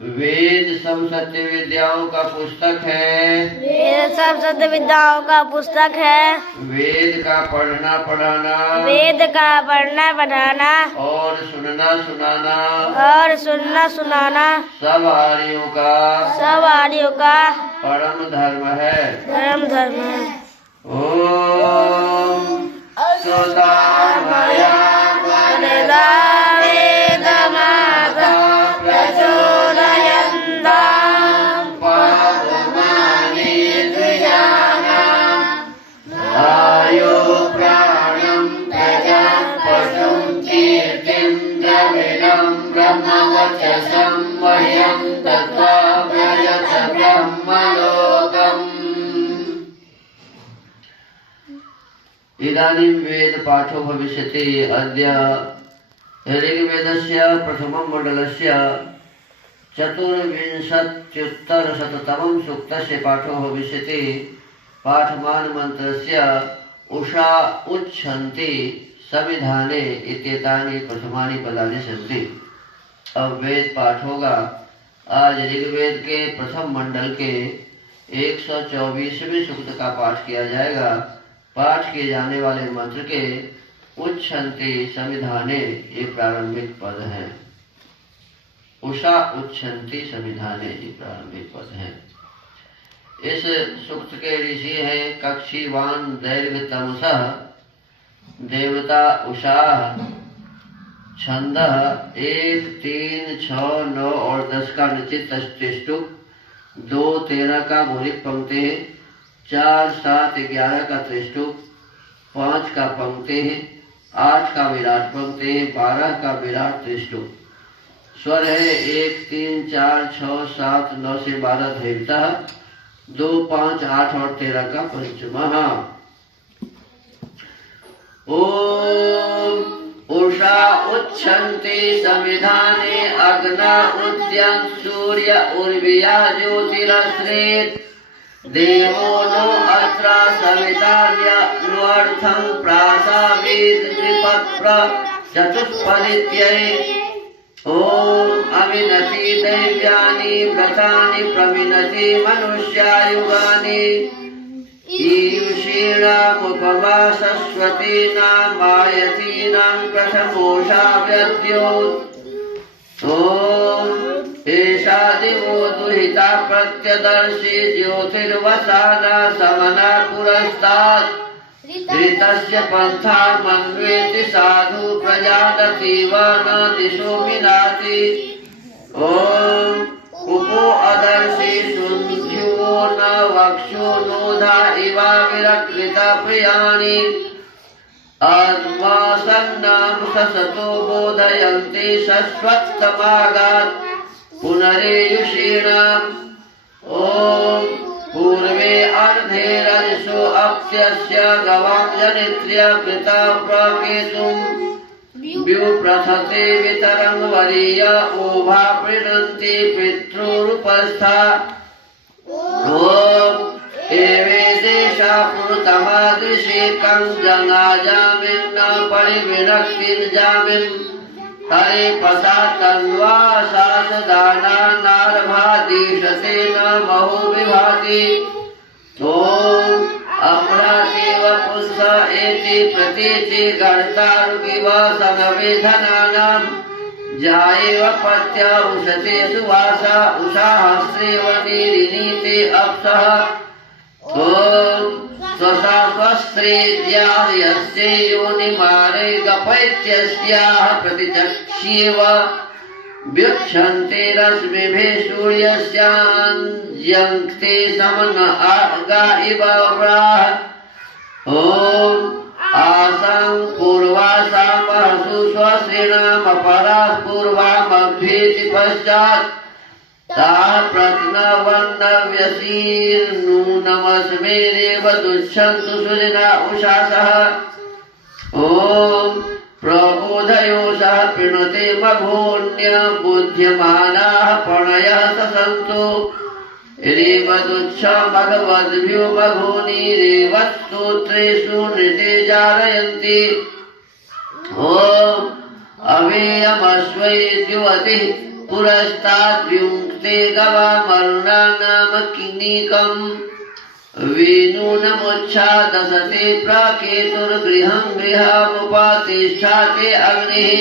वेद सब सत्य विद्याओं का पुस्तक है। वेद सब सत्य विद्याओं का पुस्तक है। वेद का पढ़ना पढ़ाना, वेद का पढ़ना पढ़ाना और सुनना सुनाना, और सुनना सुनाना सब आर्यों का परम धर्म है। परम धर्म है। ओम सुतामया वेदमाता प्रचोदयन्ताम् पावमानि द्विजानाम् आयु प्राणं प्रजां पशुं कीर्तिं द्रविणं ब्रह्मवचसं मह्यं दत्त्वा व्रजत ब्रह्मलोकम्। इदानीं वेद पाठो भविष्यति। अद्य ऋग्वेदस्य प्रथमं मण्डलस्य 24,000-शततमं सूक्तस्य पाठो भविष्यति। पाठमान मन्त्रस्य उषा उच्छन्ति संविधाने इत्येतानि प्रथमानि पदानि सन्ति। अब वेद पाठ होगा। आज ऋग्वेद के प्रथम मंडल के 124वें सूक्त का पाठ किया जाएगा। पाठ किए जाने वाले मंत्र के उच्छन्ति संविधाने ये प्रारंभिक पद है। उषा उच्छन्ति संविधाने ये प्रारंभिक पद है। इस सूक्त के ऋषि हैं कक्षीवान दैर्घ्यतमसः देवता उषा। छंद 1, 3, 6, 9 और 10 का निश्चित त्रिष्टुप, 2, 13 का मौलिक पंक्ति है, 4, 7, 11 का त्रिष्टुप, 5 का पंक्ति है, 8 का विराट पंक्ति है, 12 का विराट त्रिष्टुप। स्वर है 1, 3, 4, 6, 7, 9 से 12 धैर्यता, 2, 5, 8 और 13 का पंचमः। ओम उषा उच्छन्ति संविधाने अग्ना उद्यं सूर्य उर्विया ज्योतिरश्रेत् देवो नो अत्र सवितार्यनुअर्थं प्रासावेद नृपत्र चतुष्पदित्यै। ओम अविनति दैव्यानि व्रतानि प्रविनति मनुष्यायुगानि ईयुषीणामुपमा सरस्वतीनां मायतीनां प्रथमोषा व्यद्योत्। ओम एषा दिवो दुहिता प्रत्यदर्शी ज्योतिर्वसाना समना पुरस्तात् ऋतस्य पन्था मन्वेति साधु प्रजानतीव न दिशो विनाति। ओम उपो अदर्शी सुन्ध्यो न वक्षो नोधा इवा विरकृता प्रियाणि आत्मासन्नां ससतो बोधयन्ति शश्वत्तमागात् पुनरेयुषीणाम्। ओम पूर्वे अर्धे रजसो अप्यस्य गवां जनित्र्य कृता प्रकेतुम् व्युप्रथते वितरं वरीय ओभा प्रीणन्ति पितॄरुपस्था। ओम एवेदेशा पुरुतमा दृशेकं जनाजामिन्न परिविरक्तिर्जामिन् हरे पसा तन्वा शासदाना नारभादीशते न महो विभाति। ओम अम्रातीव पुंस एति प्रतीचि गर्तारुगिव सगवेधनानां जायेव पत्य उशते सुवासा उषाहस्रेवनीरिनीते अप्सः। ओम स्वसा स्वस्त्रेद्यायस्य योनिमारे गपैत्यस्याः प्रतिचक्ष्येव व्युक्षन्ते रश्मिभिः सूर्यस्याञ्जङ्क्ते समन आगा इव व्राः। ओम आसं पूर्वासामहसु स्वश्रीणामपराः पूर्वामभ्येति पश्चात् ता प्रत्नवन्नव्यसीर्नूनमस्मे रेव दुच्छन्तु सुजना उषासः। ओम प्रबोधयोषः प्रणुते मघोन्य बुध्यमानाः प्रणयः ससन्तु रेव दुच्छ भगवद्भ्यो मघोनि रेवस्तोत्रेषु नृते जारयन्ति। ओम अवेयमश्वै द्युवतिः पुरस्ताद्युङ्क्ते गवामरुणा नाम किनीकम् वेणूनमुच्छादशते प्राकेतुर्गृहं गृहमुपतिष्ठाते अग्निः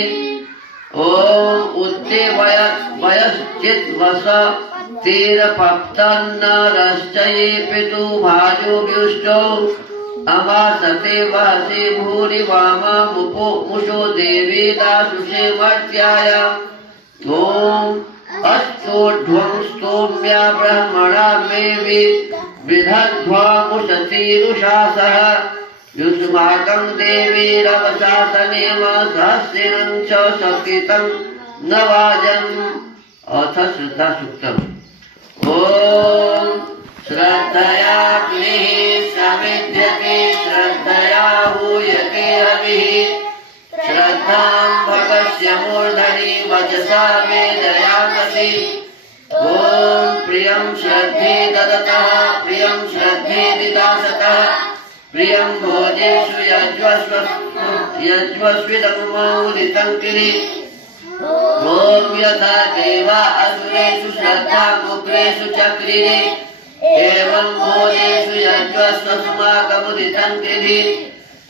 ॐ उत्ते वयश्चिद्वस तेरपप्तन्नरश्चये पितुभाजो व्युष्टौ अमासते वहसे भूरि वाममुषो देवी दाशुषे मर्त्याय ॐ अस्तोढ्वं स्तोम्या ब्रह्मणा मे विधध्वामुषतीरुषा सह युष्माकं देवीरवशासनेम सहस्रिणं च सकितं न वाजम् अथ श्रद्धा सूक्तम् ॐ श्रद्धयाग्निः समिध्यते श्रद्धया हूयते हविः श्रद्धां भगस्य मूर्धनि वचसा वेदयामसि ॐ प्रियं श्रद्धे ददतः प्रियं श्रद्धे दिदासतः प्रियं भोजेषु यज्वस्विदमुदितं किरि ॐ यथा देवा असुरेषु श्रद्धामुग्रेषु चक्रिरे एवं भोजेषु यज्वस्वस्माकमुदितं किरि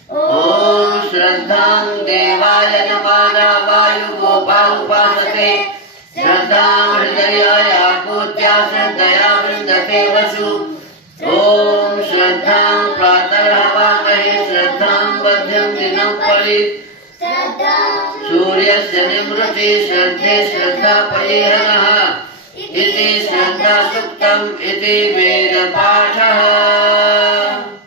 ॐ श्रद्धां देवा यजमाना वायुगोपा उपासते श्रद्धां हृदयापूज्या श्रद्धया वृन्दते वसु ॐ श्रद्धां प्रातर्हवामहे श्रद्धां मध्यं दिनं परि सूर्यस्य निमृते श्रद्धे श्रद्धा परिहरः इति श्रद्धा सूक्तम् इति वेदपाठः।